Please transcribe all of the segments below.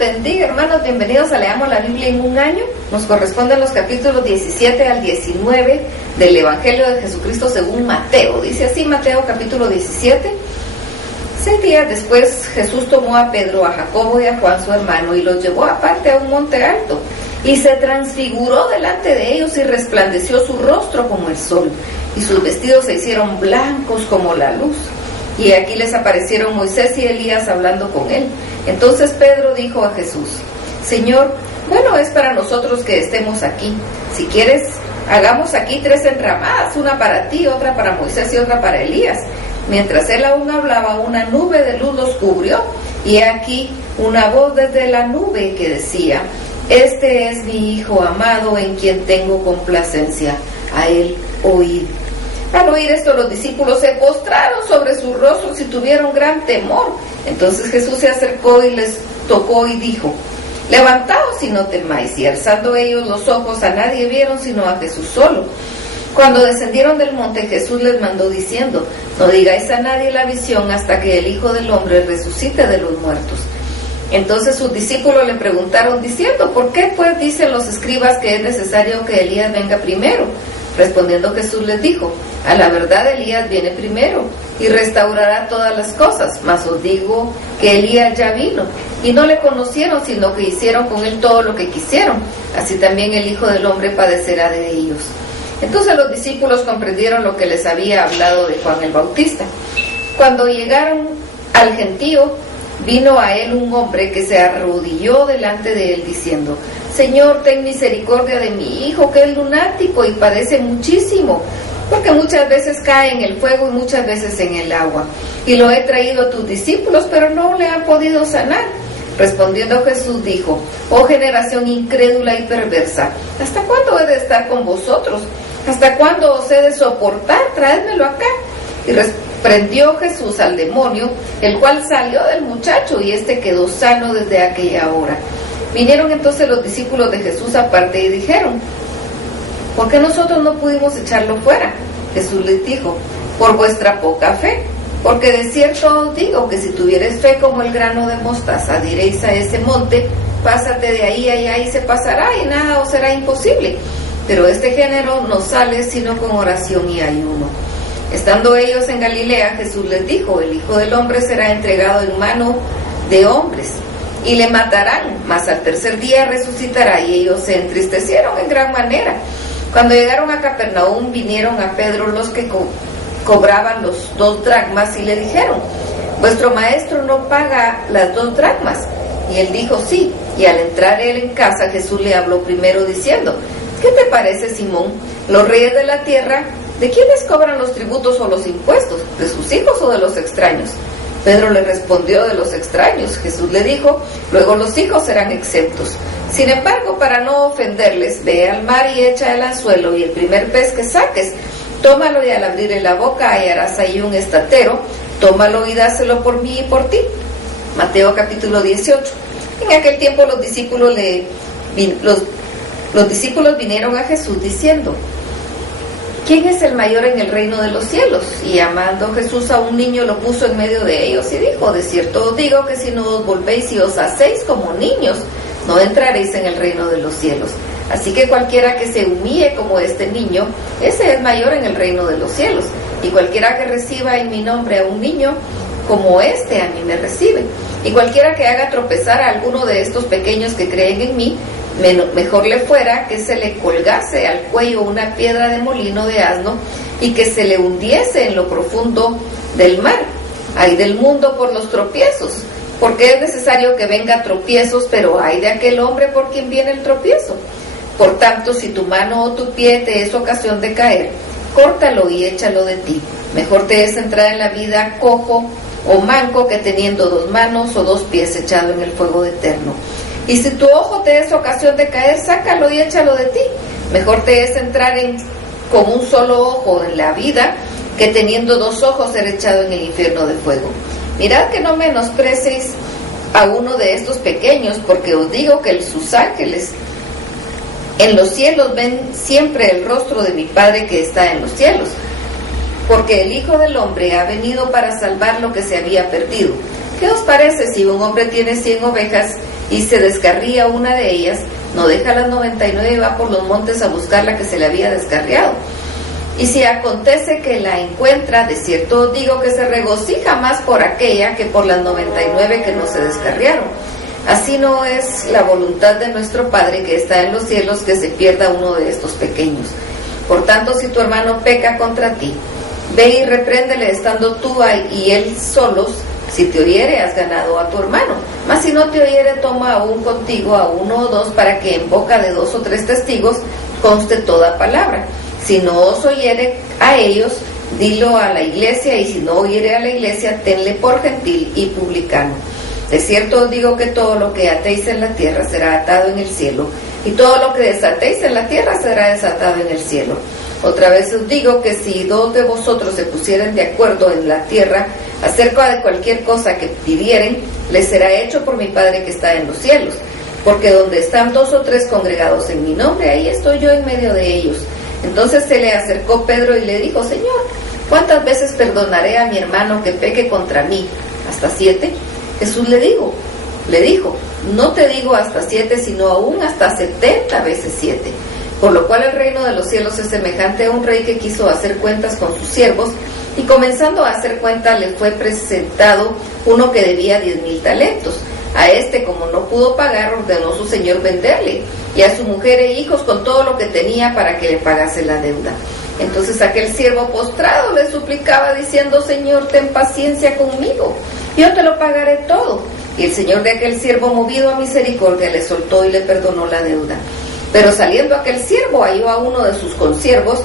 bendiga, hermanos, bienvenidos a Leamos la Biblia en un año. Nos corresponden los capítulos 17 al 19 del Evangelio de Jesucristo según Mateo. Dice así Mateo capítulo 17. 6 días después Jesús tomó a Pedro, a Jacobo y a Juan su hermano y los llevó aparte a un monte alto y se transfiguró delante de ellos y resplandeció su rostro como el sol y sus vestidos se hicieron blancos como la luz. Y aquí les aparecieron Moisés y Elías hablando con él. Entonces Pedro dijo a Jesús: Señor, bueno es para nosotros que estemos aquí. Si quieres, hagamos aquí 3 enramadas, una para ti, otra para Moisés y otra para Elías. Mientras él aún hablaba, una nube de luz los cubrió, y aquí una voz desde la nube que decía: Este es mi Hijo amado en quien tengo complacencia, a él oíd. Al oír esto, los discípulos se postraron sobre sus rostros y tuvieron gran temor. Entonces Jesús se acercó y les tocó y dijo: Levantaos y no temáis. Y alzando ellos los ojos, a nadie vieron sino a Jesús solo. Cuando descendieron del monte, Jesús les mandó diciendo: No digáis a nadie la visión hasta que el Hijo del Hombre resucite de los muertos. Entonces sus discípulos le preguntaron diciendo: ¿Por qué pues dicen los escribas que es necesario que Elías venga primero? Respondiendo Jesús les dijo: A la verdad Elías viene primero y restaurará todas las cosas, mas os digo que Elías ya vino y no le conocieron, sino que hicieron con él todo lo que quisieron. Así también el Hijo del Hombre padecerá de ellos. Entonces los discípulos comprendieron lo que les había hablado de Juan el Bautista. Cuando llegaron al gentío, vino a él un hombre que se arrodilló delante de él diciendo: Señor, ten misericordia de mi hijo, que es lunático y padece muchísimo, porque muchas veces cae en el fuego y muchas veces en el agua. Y lo he traído a tus discípulos, pero no le han podido sanar. Respondiendo Jesús dijo: Oh generación incrédula y perversa, ¿hasta cuándo he de estar con vosotros? ¿Hasta cuándo os he de soportar? Traédmelo acá. Y reprendió Jesús al demonio, el cual salió del muchacho, y éste quedó sano desde aquella hora. Vinieron entonces los discípulos de Jesús aparte y dijeron: ¿Por qué nosotros no pudimos echarlo fuera? Jesús les dijo: Por vuestra poca fe. Porque de cierto os digo que si tuviereis fe como el grano de mostaza, diréis a ese monte: pásate de ahí allá, y se pasará, y nada os será imposible. Pero este género no sale sino con oración y ayuno. Estando ellos en Galilea, Jesús les dijo: El Hijo del Hombre será entregado en mano de hombres, y le matarán, mas al tercer día resucitará. Y ellos se entristecieron en gran manera. Cuando llegaron a Capernaum, vinieron a Pedro los que cobraban los 2 dracmas y le dijeron: Vuestro maestro no paga las 2 dracmas. Y él dijo: Sí. Y al entrar él en casa, Jesús le habló primero diciendo: ¿Qué te parece, Simón? Los reyes de la tierra, ¿de quiénes cobran los tributos o los impuestos? ¿De sus hijos o de los extraños? Pedro le respondió: de los extraños. Jesús le dijo: Luego los hijos serán exentos. Sin embargo, para no ofenderles, ve al mar y echa el anzuelo, y el primer pez que saques, tómalo, y al abrirle la boca hallarás ahí un estatero. Tómalo y dáselo por mí y por ti. Mateo capítulo 18. En aquel tiempo los discípulos vinieron a Jesús diciendo: ¿Quién es el mayor en el reino de los cielos? Y llamando Jesús a un niño, lo puso en medio de ellos y dijo: De cierto os digo que si no os volvéis y os hacéis como niños, no entraréis en el reino de los cielos. Así que cualquiera que se humille como este niño, ese es mayor en el reino de los cielos. Y cualquiera que reciba en mi nombre a un niño como este, a mí me recibe. Y cualquiera que haga tropezar a alguno de estos pequeños que creen en mí, mejor le fuera que se le colgase al cuello una piedra de molino de asno y que se le hundiese en lo profundo del mar. Ay del mundo por los tropiezos, porque es necesario que venga tropiezos, pero ay de aquel hombre por quien viene el tropiezo. Por tanto, si tu mano o tu pie te es ocasión de caer, córtalo y échalo de ti. Mejor te es entrar en la vida cojo o manco que teniendo 2 manos o 2 pies echado en el fuego eterno. Y si tu ojo te es ocasión de caer, sácalo y échalo de ti. Mejor te es entrar con un solo ojo en la vida, que teniendo 2 ojos ser echado en el infierno de fuego. Mirad que no menosprecéis a uno de estos pequeños, porque os digo que sus ángeles en los cielos ven siempre el rostro de mi Padre que está en los cielos. Porque el Hijo del Hombre ha venido para salvar lo que se había perdido. ¿Qué os parece si un hombre tiene 100 ovejas y se descarría una de ellas, no deja las 99 y va por los montes a buscar la que se le había descarriado. Y si acontece que la encuentra, de cierto os digo que se regocija más por aquella que por las 99 que no se descarriaron. Así no es la voluntad de nuestro Padre que está en los cielos que se pierda uno de estos pequeños. Por tanto, si tu hermano peca contra ti, ve y repréndele estando tú y él solos. Si te oyere, has ganado a tu hermano. Mas si no te oyere, toma aún contigo a 1 o 2, para que en boca de 2 o 3 testigos conste toda palabra. Si no os oyere a ellos, dilo a la iglesia, y si no oyere a la iglesia, tenle por gentil y publicano. De cierto os digo que todo lo que atéis en la tierra será atado en el cielo, y todo lo que desatéis en la tierra será desatado en el cielo. Otra vez os digo que si 2 de vosotros se pusieren de acuerdo en la tierra acerca de cualquier cosa que pidieren, les será hecho por mi Padre que está en los cielos. Porque donde están 2 o 3 congregados en mi nombre, ahí estoy yo en medio de ellos. Entonces se le acercó Pedro y le dijo: Señor, ¿cuántas veces perdonaré a mi hermano que peque contra mí? ¿Hasta 7? Jesús le dijo: no te digo hasta 7, sino aún hasta 70 veces 7. Por lo cual el reino de los cielos es semejante a un rey que quiso hacer cuentas con sus siervos, y comenzando a hacer cuenta le fue presentado uno que debía 10,000 talentos. A este, como no pudo pagar, ordenó su señor venderle, y a su mujer e hijos con todo lo que tenía, para que le pagase la deuda. Entonces aquel siervo postrado le suplicaba diciendo: Señor, ten paciencia conmigo, yo te lo pagaré todo. Y el señor de aquel siervo, movido a misericordia, le soltó y le perdonó la deuda. Pero saliendo aquel siervo, halló a uno de sus consiervos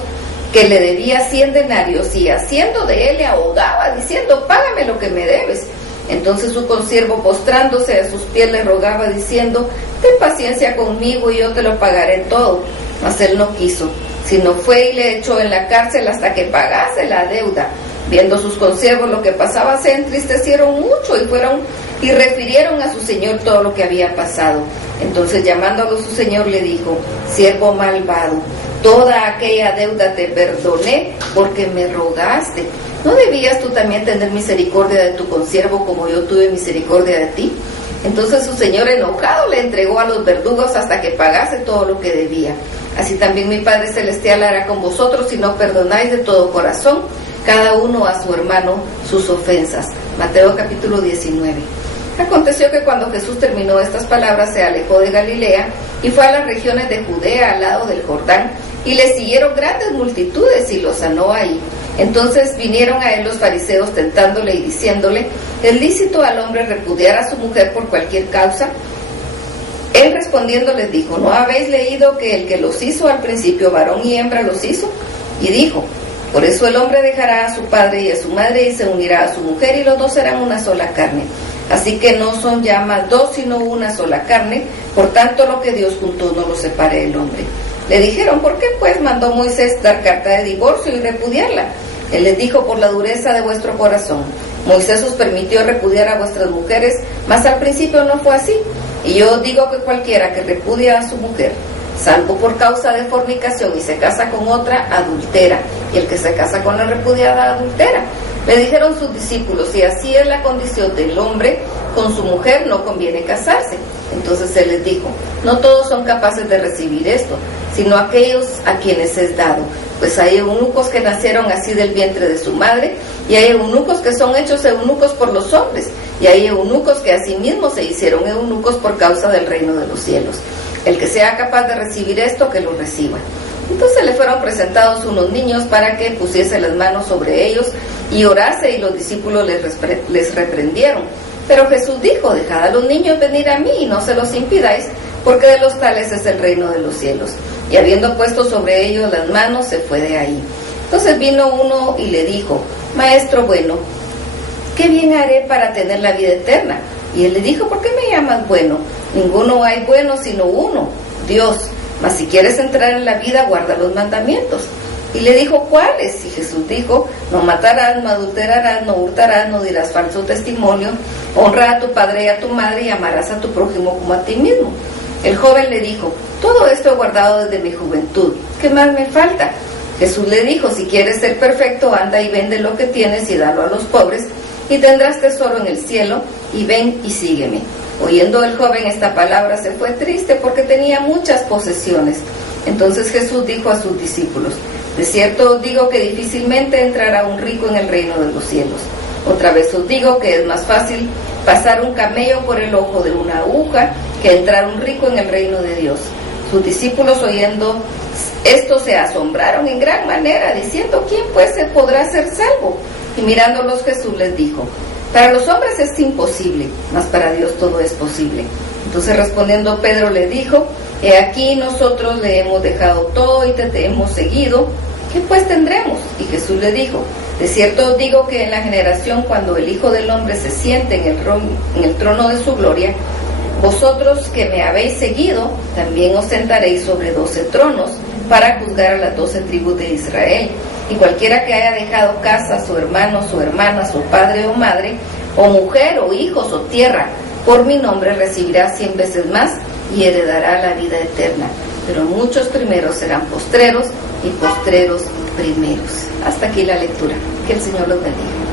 que le debía 100 denarios, y haciendo de él le ahogaba, diciendo: págame lo que me debes. Entonces su consiervo, postrándose a sus pies, le rogaba diciendo: ten paciencia conmigo y yo te lo pagaré todo. Mas él no quiso, sino fue y le echó en la cárcel hasta que pagase la deuda. Viendo sus consiervos lo que pasaba, se entristecieron mucho y fueron y refirieron a su señor todo lo que había pasado. Entonces, llamándolo su señor, le dijo: siervo malvado, toda aquella deuda te perdoné porque me rogaste. ¿No debías tú también tener misericordia de tu consiervo como yo tuve misericordia de ti? Entonces su señor, enojado, le entregó a los verdugos hasta que pagase todo lo que debía. Así también mi Padre Celestial hará con vosotros si no perdonáis de todo corazón cada uno a su hermano sus ofensas. Mateo capítulo 19. Aconteció que cuando Jesús terminó estas palabras, se alejó de Galilea y fue a las regiones de Judea al lado del Jordán, y le siguieron grandes multitudes y lo sanó ahí. Entonces vinieron a él los fariseos tentándole y diciéndole: ¿es lícito al hombre repudiar a su mujer por cualquier causa? Él respondiendo les dijo: ¿no habéis leído que el que los hizo al principio varón y hembra los hizo? Y dijo: por eso el hombre dejará a su padre y a su madre y se unirá a su mujer, y los dos serán una sola carne. Así que no son ya más dos, sino una sola carne. Por tanto, lo que Dios juntó no lo separe el hombre. Le dijeron: ¿por qué pues mandó Moisés dar carta de divorcio y repudiarla? Él les dijo: por la dureza de vuestro corazón. Moisés os permitió repudiar a vuestras mujeres, mas al principio no fue así. Y yo os digo que cualquiera que repudia a su mujer, salvo por causa de fornicación, y se casa con otra, adultera, y el que se casa con la repudiada, adultera. Le dijeron sus discípulos: si así es la condición del hombre, con su mujer no conviene casarse. Entonces él les dijo: no todos son capaces de recibir esto, sino aquellos a quienes es dado. Pues hay eunucos que nacieron así del vientre de su madre, y hay eunucos que son hechos eunucos por los hombres, y hay eunucos que asimismo se hicieron eunucos por causa del reino de los cielos. El que sea capaz de recibir esto, que lo reciba. Entonces le fueron presentados unos niños para que pusiese las manos sobre ellos y orase, y los discípulos les reprendieron. Pero Jesús dijo: dejad a los niños venir a mí y no se los impidáis, porque de los tales es el reino de los cielos. Y habiendo puesto sobre ellos las manos, se fue de ahí. Entonces vino uno y le dijo: Maestro bueno, ¿qué bien haré para tener la vida eterna? Y él le dijo: ¿por qué me llamas bueno? Ninguno hay bueno sino uno, Dios. Mas si quieres entrar en la vida, guarda los mandamientos. Y le dijo: ¿cuáles? Y Jesús dijo: no matarás, no adulterarás, no hurtarás, no dirás falso testimonio, honra a tu padre y a tu madre, y amarás a tu prójimo como a ti mismo. El joven le dijo: todo esto he guardado desde mi juventud, ¿qué más me falta? Jesús le dijo: si quieres ser perfecto, anda y vende lo que tienes y dalo a los pobres, y tendrás tesoro en el cielo, y ven y sígueme. Oyendo el joven esta palabra se fue triste porque tenía muchas posesiones. Entonces Jesús dijo a sus discípulos: de cierto os digo que difícilmente entrará un rico en el reino de los cielos. Otra vez os digo que es más fácil pasar un camello por el ojo de una aguja que entrar un rico en el reino de Dios. Sus discípulos, oyendo esto, se asombraron en gran manera, diciendo: ¿quién pues se podrá ser salvo? Y mirándolos Jesús les dijo: para los hombres es imposible, mas para Dios todo es posible. Entonces respondiendo Pedro le dijo: he aquí nosotros le hemos dejado todo y te hemos seguido, ¿qué pues tendremos? Y Jesús le dijo: de cierto os digo que en la generación cuando el Hijo del Hombre se siente en el trono de su gloria, vosotros que me habéis seguido, también os sentaréis sobre 12 tronos para juzgar a las 12 tribus de Israel. Y cualquiera que haya dejado casas, o hermanos, o hermanas, o padre o madre, o mujer, o hijos, o tierra, por mi nombre recibirá 100 veces más y heredará la vida eterna. Pero muchos primeros serán postreros y postreros primeros. Hasta aquí la lectura. Que el Señor los bendiga.